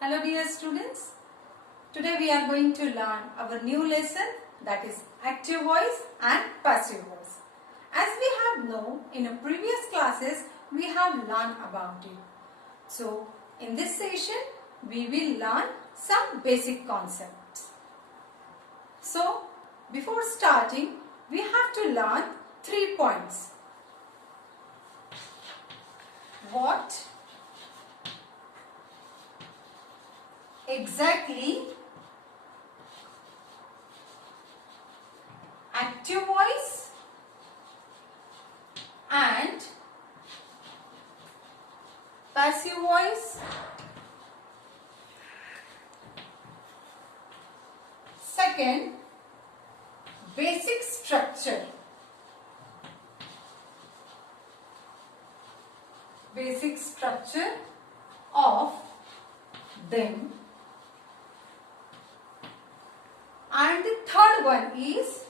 Hello dear students, today we are going to learn our new lesson, that is active voice and passive voice. As we have known in the previous classes, we have learned about it. So in this session we will learn some basic concepts. So before starting we have to learn 3 points. What exactly active voice and passive voice? Second, basic structure. Basic structure of them. And the third one is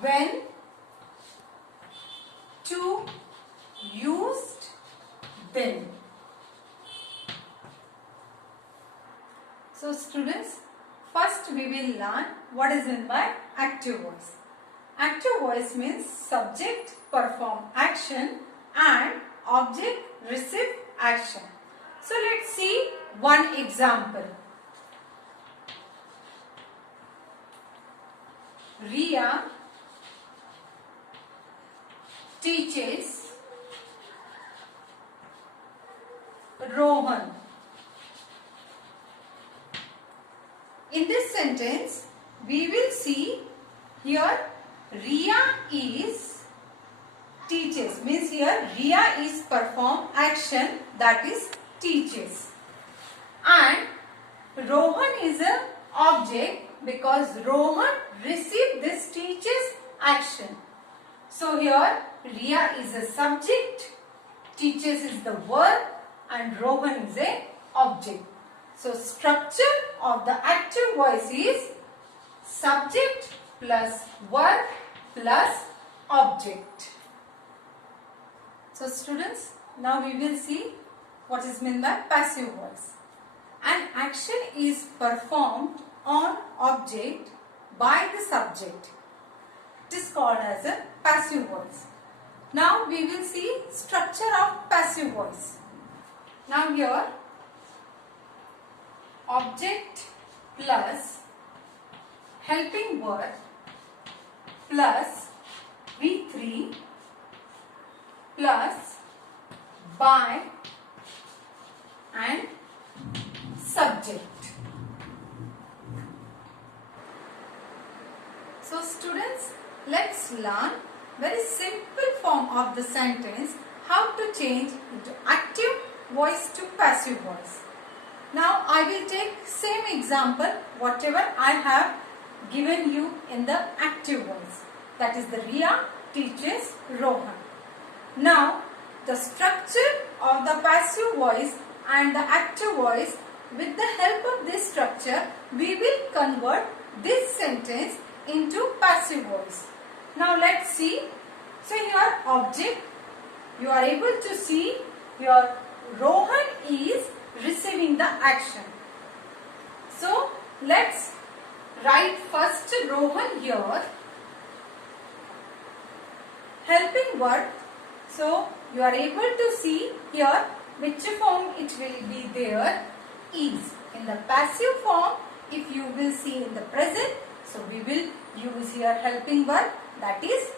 when to use them. So students, first we will learn what is meant by active voice. Active voice means subject perform action and object receive action. So let's see one example. Riya teaches Rohan. In this sentence, we will see here Riya is teaches, means here Riya is perform action, that is teaches, and Rohan is a object because Rohan received this teaches action. So here Riya is a subject, teaches is the verb, and Rohan is a object. So structure of the active voice is subject plus verb plus object. So students, now we will see what is meant by passive voice. An action is performed on object by the subject. It is called as a passive voice. Now we will see structure of passive voice. Now here object plus helping verb plus V3 plus by and subject. So students, let's learn very simple form of the sentence, how to change into active voice to passive voice. Now I will take same example whatever I have given you in the active voice, that is the Riya teaches Rohan. Now the structure of the passive voice and the active voice, with the help of this structure we will convert this sentence into passive voice. Now let's see. So here object, you are able to see here Rohan is receiving the action. So let's write first Rohan here. Helping verb. So you are able to see here which form it will be there, is. In the passive form, if you will see in the present, so we will use here helping verb, that is.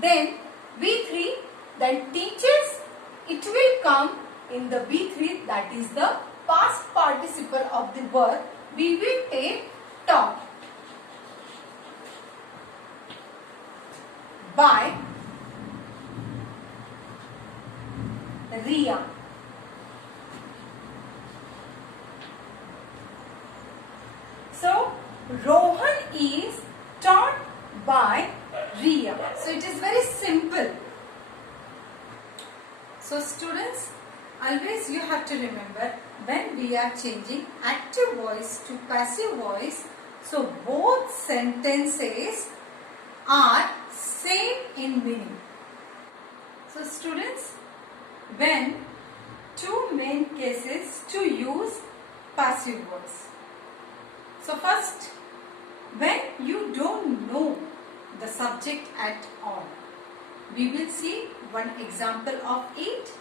Then V3, then teaches, it will come in the V3, that is the past participle of the verb. We will take taught by Riya. So Rohan is taught by Riya. So it is very simple. So students, always you have to remember, when we are changing active voice to passive voice, so both sentences are same in meaning. So students, when two main cases to use passive voice. So first, when you don't know the subject at all, we will see one example of it.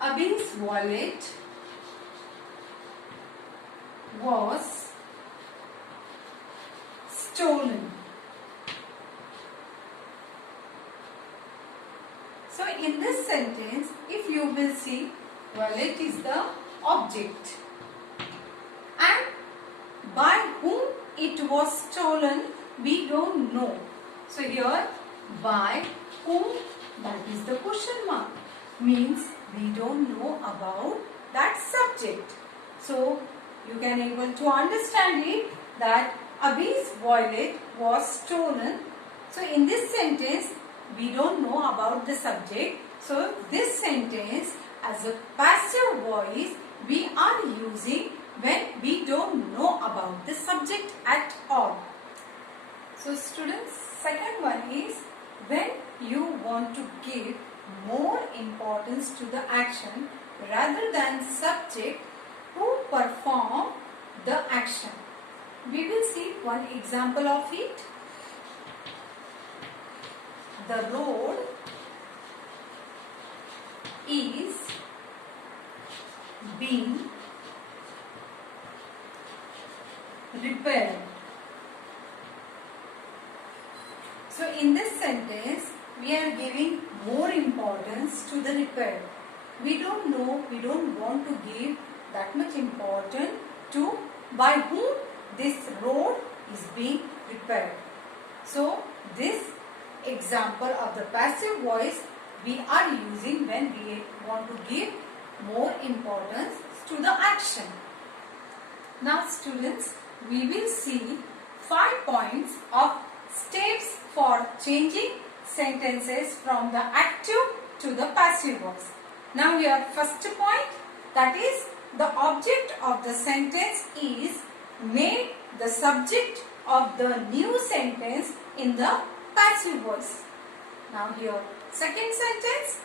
Abhi's wallet was stolen. So in this sentence, if you will see, wallet is the object and by whom it was stolen we don't know. So here by whom, that is the question mark, means we don't know about that subject. So you can able to understand it that Abhi's wallet was stolen. So in this sentence we don't know about the subject. So this sentence as a passive voice we are using when we don't know about the subject at all. So students, second one is when you want to give more importance to the action rather than subject who perform the action. We will see one example of it. The road is being repaired. So in this sentence we are giving more importance to the repair. We don't know, we don't want to give that much importance to by whom this road is being repaired. So this example of the passive voice we are using when we want to give more importance to the action. Now students, we will see 5 points of steps for changing sentences from the active to the passive voice. Now your first point, that is the object of the sentence is made the subject of the new sentence in the passive voice. Now here second sentence,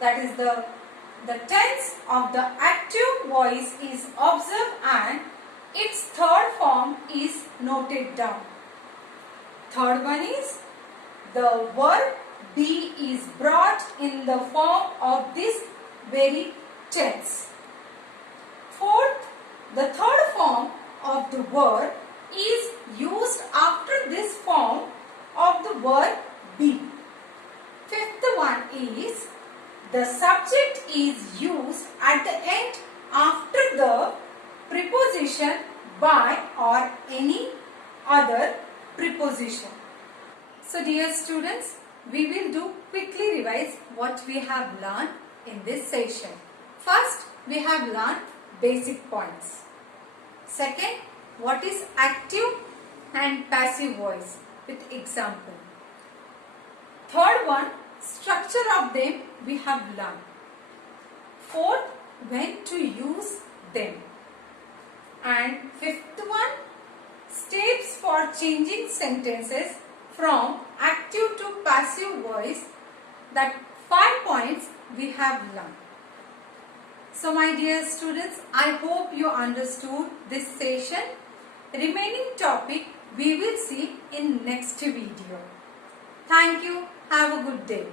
that is the tense of the active voice is observed and its third form is noted down. Third one is the verb be is brought in the form of this very tense. Fourth, the third form of the verb is used after this form of the verb be. Fifth one is the subject is used at the end after the preposition by or any other preposition. So dear students, we will quickly revise what we have learned in this session. First, we have learned basic points. Second, what is active and passive voice with example. Third one, structure of them we have learned. Fourth, when to use them. And fifth one, steps for changing sentences from active to passive voice. That 5 points we have learned. So my dear students, I hope you understood this session. Remaining topic we will see in next video. Thank you. Have a good day.